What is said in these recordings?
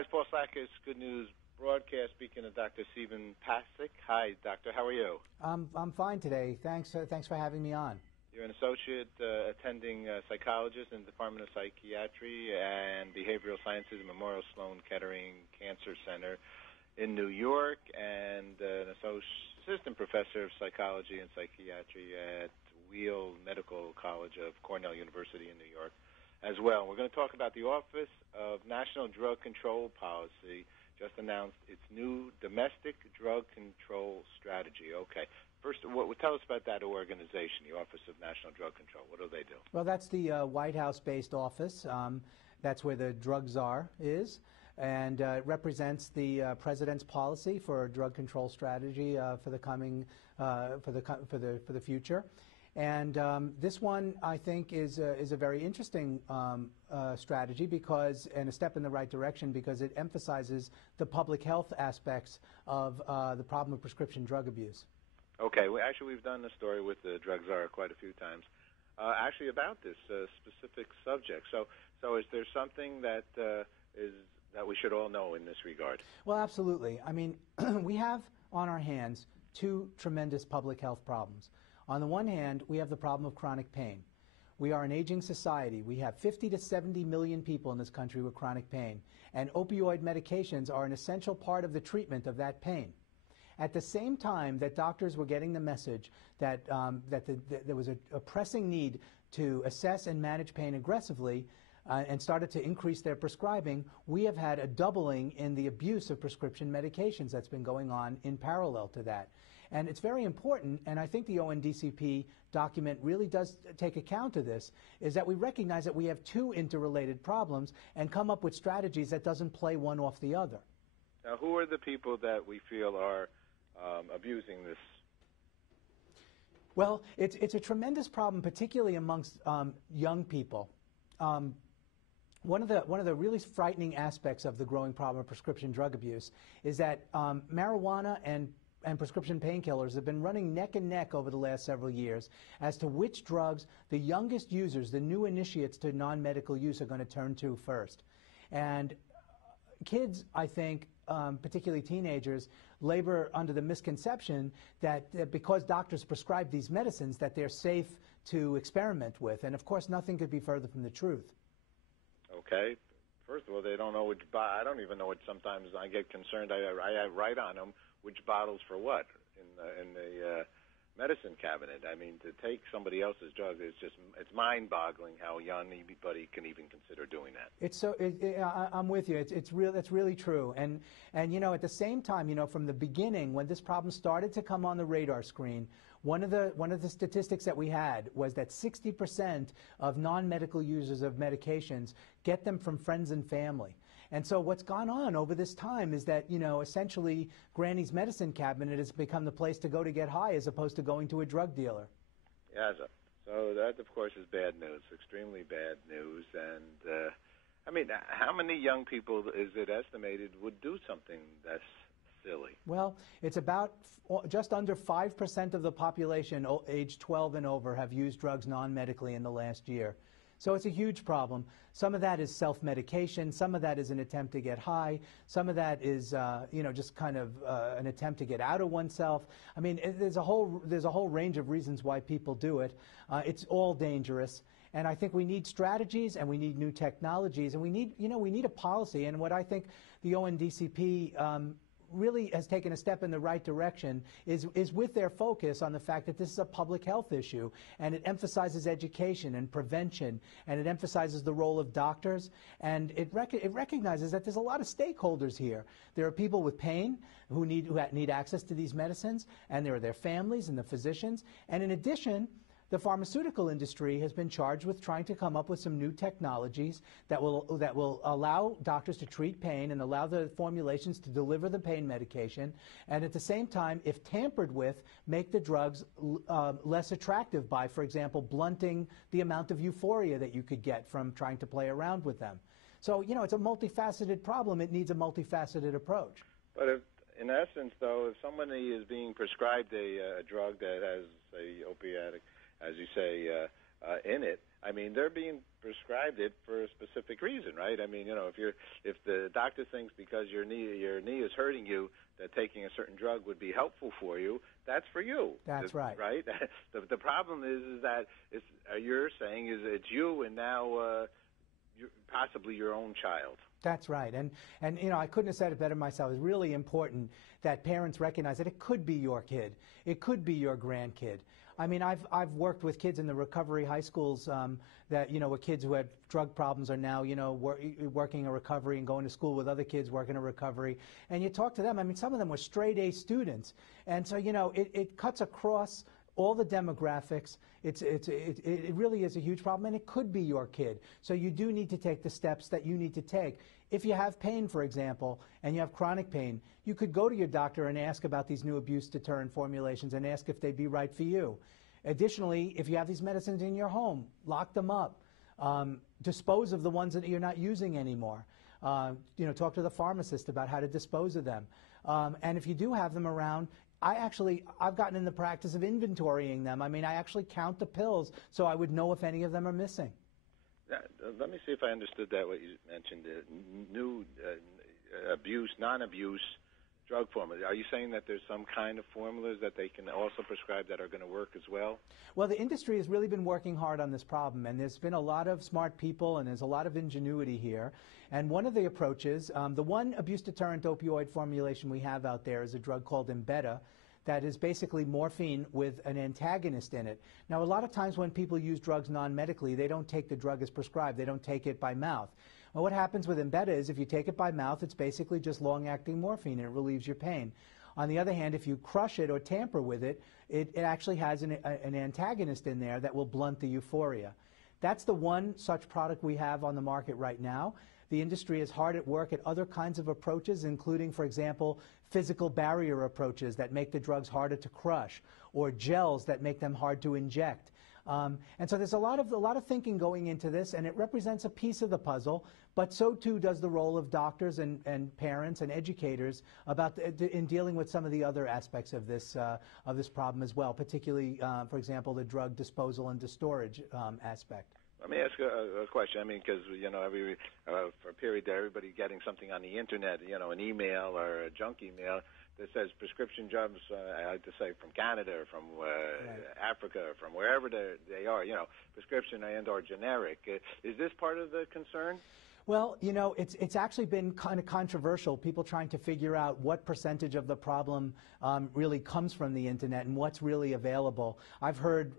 Hi, it's Paul Sackis, Good News Broadcast, speaking to Dr. Stephen Passik. Hi, doctor. How are you? I'm fine today. Thanks for having me on. You're an associate attending psychologist in the Department of Psychiatry and Behavioral Sciences at Memorial Sloan-Kettering Cancer Center in New York, and an assistant professor of psychology and psychiatry at Weill Medical College of Cornell University in New York as well. We're going to talk about the Office of National Drug Control Policy just announced its new domestic drug control strategy. Okay. First, tell us about that organization, the Office of National Drug Control. What do they do? Well, that's the White House-based office. That's where the drug czar is, and it represents the president's policy for a drug control strategy for the coming for the future. And this one, I think, is a very interesting strategy and a step in the right direction, because it emphasizes the public health aspects of the problem of prescription drug abuse. Okay. We've done the story with the drug czar quite a few times, actually about this specific subject. So is there something that we should all know in this regard? Well, absolutely. I mean, we have on our hands two tremendous public health problems. On the one hand, we have the problem of chronic pain. We are an aging society. We have 50 to 70 million people in this country with chronic pain, and opioid medications are an essential part of the treatment of that pain. At the same time that doctors were getting the message that, there was a pressing need to assess and manage pain aggressively, and started to increase their prescribing, we have had a doubling in the abuse of prescription medications that's been going on in parallel to that. And it's very important, and I think the ONDCP document really does take account of this, is that we recognize that we have two interrelated problems and come up with strategies that doesn't play one off the other. Now, who are the people that we feel are abusing this? Well, it's a tremendous problem, particularly amongst young people. One of the really frightening aspects of the growing problem of prescription drug abuse is that marijuana and prescription painkillers have been running neck and neck over the last several years as to which drugs the youngest users, the new initiates to non-medical use, are going to turn to first. And kids, I think, particularly teenagers, labor under the misconception that because doctors prescribe these medicines that they're safe to experiment with. And of course, nothing could be further from the truth. Okay. First of all, they don't know which I don't even know what. Sometimes I get concerned. I write on them which bottles for what in the medicine cabinet. I mean, to take somebody else's drug it's mind-boggling how anybody can even consider doing that. I'm with you. That's really true. And at the same time, from the beginning, when this problem started to come on the radar screen, one of the statistics that we had was that 60% of non-medical users of medications get them from friends and family. And so what's gone on over this time is that, essentially Granny's medicine cabinet has become the place to go to get high as opposed to going to a drug dealer. Yeah, so that, of course, is bad news, extremely bad news. And, I mean, how many young people is it estimated would do something that's silly? Well, it's about just under 5% of the population age 12 and over have used drugs non-medically in the last year. So it's a huge problem. Some of that is self-medication. Some of that is an attempt to get high. Some of that is, just kind of an attempt to get out of oneself. I mean, there's a whole range of reasons why people do it. It's all dangerous. And I think we need strategies, and we need new technologies, and we need a policy. And what I think the ONDCP really has taken a step in the right direction is with their focus on the fact that this is a public health issue, and it emphasizes education and prevention, and it emphasizes the role of doctors, and it recognizes that there's a lot of stakeholders here. There are people with pain who need access to these medicines, and there are their families and the physicians, and in addition, the pharmaceutical industry has been charged with trying to come up with some new technologies that will allow doctors to treat pain and allow the formulations to deliver the pain medication, and at the same time, if tampered with, make the drugs less attractive by, for example, blunting the amount of euphoria that you could get from trying to play around with them. So, it's a multifaceted problem. It needs a multifaceted approach. But in essence, though, if somebody is being prescribed a drug that has, say, opiatic, as you say, in it. I mean, they're being prescribed it for a specific reason, right? I mean, if the doctor thinks because your knee is hurting you that taking a certain drug would be helpful for you, that's for you. That's right. Right? The problem is that you're saying is it's you and now possibly your own child. That's right. And I couldn't have said it better myself. It's really important that parents recognize that it could be your kid. It could be your grandkid. I mean, I've worked with kids in the recovery high schools that, where kids who had drug problems are now, working a recovery and going to school with other kids working a recovery. And you talk to them. I mean, some of them were straight A students. And so, it cuts across all the demographics. It really is a huge problem, and it could be your kid. So you do need to take the steps that you need to take. If you have pain, for example, and you have chronic pain, you could go to your doctor and ask about these new abuse deterrent formulations and ask if they'd be right for you. Additionally, if you have these medicines in your home, lock them up. Dispose of the ones that you're not using anymore. Talk to the pharmacist about how to dispose of them. And if you do have them around, I've gotten in the practice of inventorying them. I mean, I actually count the pills so I would know if any of them are missing. Let me see if I understood that, what you mentioned, new abuse, non-abuse drug formulas. Are you saying that there's some kind of formulas that they can also prescribe that are going to work as well? Well, the industry has really been working hard on this problem, and there's been a lot of smart people, and there's a lot of ingenuity here. And one of the approaches, the one abuse deterrent opioid formulation we have out there is a drug called Embeda, that is basically morphine with an antagonist in it. Now, a lot of times when people use drugs non-medically, they don't take the drug as prescribed. They don't take it by mouth. Well, what happens with Embeda is if you take it by mouth, it's basically just long-acting morphine, and it relieves your pain. On the other hand, if you crush it or tamper with it, it actually has an antagonist in there that will blunt the euphoria. That's the one such product we have on the market right now. The industry is hard at work at other kinds of approaches, including, for example, physical barrier approaches that make the drugs harder to crush, or gels that make them hard to inject. And so there's a lot of thinking going into this, and it represents a piece of the puzzle, but so too does the role of doctors and parents and educators in dealing with some of the other aspects of this problem as well, particularly, for example, the drug disposal and storage aspect. Let me ask a question. I mean, because, for a period there, everybody getting something on the Internet, an email or a junk email that says prescription drugs, I like to say, from Canada or from Africa or from wherever they are, prescription and or generic. Is this part of the concern? Well, it's actually been kind of controversial, people trying to figure out what percentage of the problem really comes from the Internet and what's really available. I've heard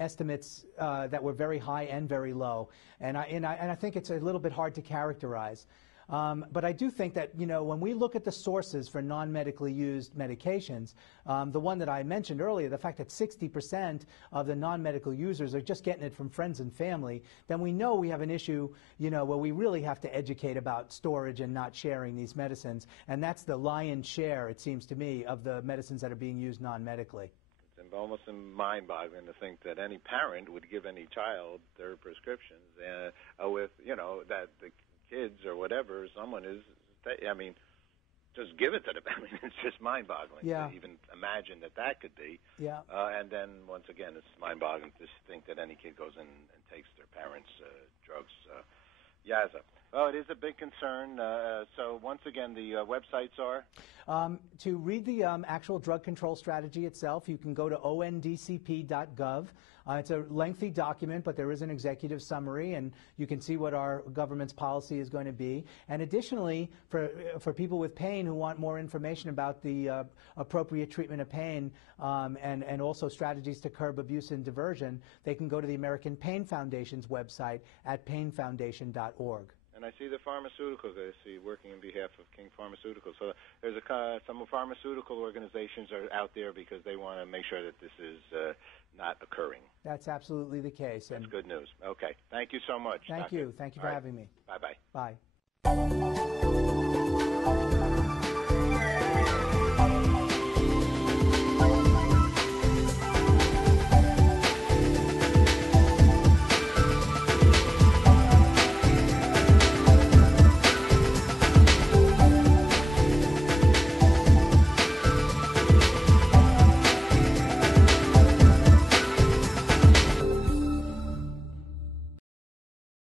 estimates that were very high and very low, and I think it's a little bit hard to characterize. But I do think that, when we look at the sources for non-medically used medications, the one that I mentioned earlier, the fact that 60% of the non-medical users are just getting it from friends and family, then we know we have an issue, where we really have to educate about storage and not sharing these medicines. And that's the lion's share, it seems to me, of the medicines that are being used non-medically. It's almost mind-boggling to think that any parent would give any child their prescriptions with, that the kids or whatever, someone is, just give it to them. I mean, it's just mind-boggling to even imagine that could be. Yeah. And then, once again, it's mind-boggling to think that any kid goes in and takes their parents' drugs. Oh, it is a big concern. So, once again, the websites are? To read the actual drug control strategy itself, you can go to ondcp.gov. It's a lengthy document, but there is an executive summary, and you can see what our government's policy is going to be. And additionally, for people with pain who want more information about the appropriate treatment of pain and also strategies to curb abuse and diversion, they can go to the American Pain Foundation's website at painfoundation.org. And I see the pharmaceuticals. I see working on behalf of King Pharmaceuticals. So there's some pharmaceutical organizations are out there because they want to make sure that this is not occurring. That's absolutely the case. That's good news. Okay. Thank you so much. Thank you. Thank you for having me. Bye-bye. Bye.